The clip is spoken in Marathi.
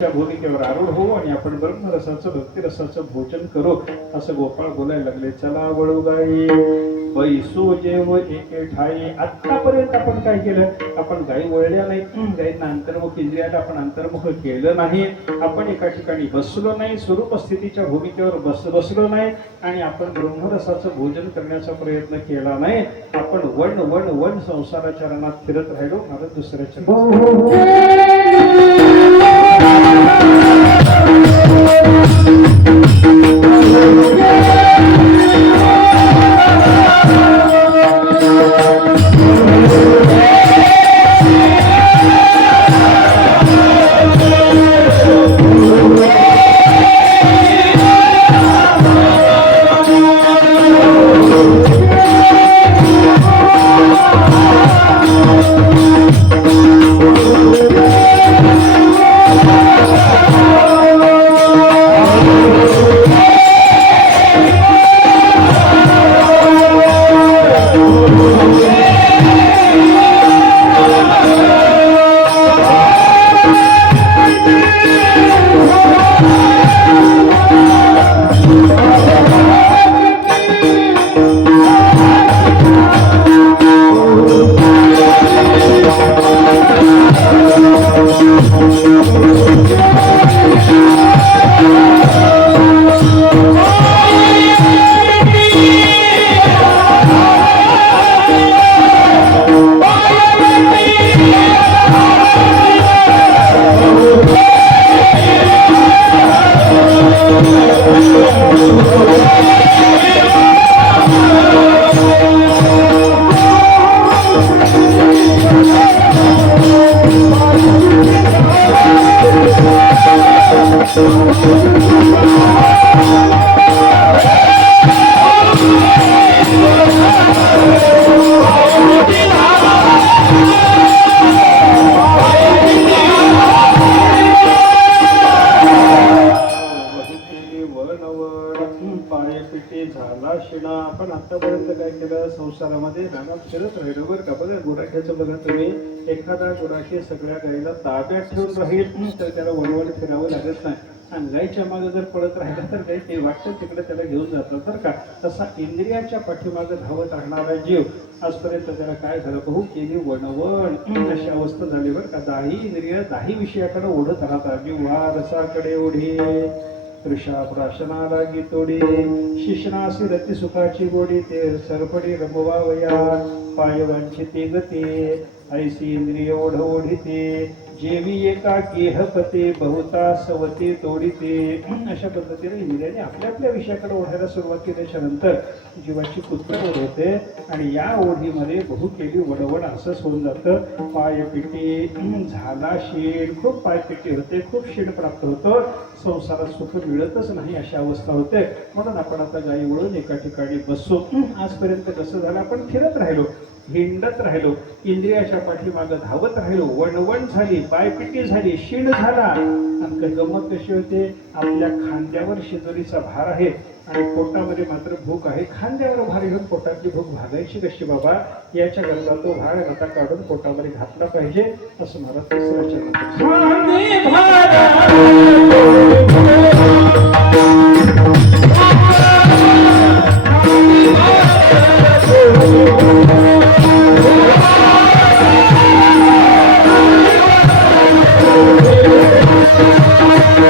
त्या भूमिकेवर आरूढ होऊ आणि आपण ब्रह्मरसाचं भक्तिरसाचं भोजन करू असं गोपाळ बोलायला लागले. चला वळू गाई बैसू जेव एके ठाई. आतापर्यंत आपण काय केलं? आपण गाई वळल्या नाही गाईंना अंतर्मुख इंद्रियाला आपण अंतर्मुख केलं नाही. आपण एका ठिकाणी बसलो नाही. स्वरूप स्थितीच्या भूमिकेवर बस बसलो नाही. आणि आपण ब्रह्मरसाचं भोजन करण्याचा प्रयत्न केला नाही. आपण वन वन वन संसाराच्या रणात फिरत राहिलो. भारत दुसऱ्याच्या Thank you. शिणा आपण आतापर्यंत काय केलं संसारामध्ये नाना फिरत राहिलो बरं का. बघा गुराख्याचं बघा तुम्ही. एखादा गुराखे सगळ्या गाईला ताब्यात ठेवून राहील तर त्याला वळवळ फिरावं लागत नाही. आणि गाईच्या मागे जर पळत राहिलं तर गाई ते वाटतं तिकडे त्याला घेऊन जातं तर का. तसा इंद्रियाच्या पाठीमागे धावत राहणारा जीव आजपर्यंत त्याला काय झालं? बहु केली वणवण. अशी अवस्था झाली बरं का. दाही इंद्रिय दाही विषयाकडे ओढत राहतात. वा रसाकडे ओढी. तृषा प्राशनाला गीतोडी शिशनासी रती सुखाची गोडी ते सरपडी रमवावया पाय वांछिते गती ऐसी इंद्रिय ओढ ओढिते जेवी एका गेहपते बहुता सवते तोडिते. अशा पद्धतीने इंद्रियाने आपल्या आपल्या विषयाकडे ओढायला सुरुवात केल्याच्यानंतर जीवाची पुत्र ओढ होते आणि या ओढीमध्ये बहु केली वडवड असंच होऊन जातं. पाय पिटी झाला शीण खूप पाय पिटी होते खूप शीण प्राप्त होतं. संसारात सुख मिळतच नाही अशी अवस्था होते. म्हणून आपण आता गाई वळून एका ठिकाणी बसू आजपर्यंत कसं झालं? आपण फिरत राहिलो. हिंडत राहिलो. इंद्रियाच्या पाठीमागं धावत राहिलो. वणवण झाली पायपिटी झाली शीण झाला. आणि गमत कशी होते? आपल्या खांद्यावर शिजोरीचा भार आहे आणि पोटामध्ये मात्र भूक आहे. खांद्यावर भार घेऊन पोटातली भूक भागायची कशी बाबा? याच्या करता तो भार आता काढून पोटामध्ये घातला पाहिजे असं मला तिसऱ्या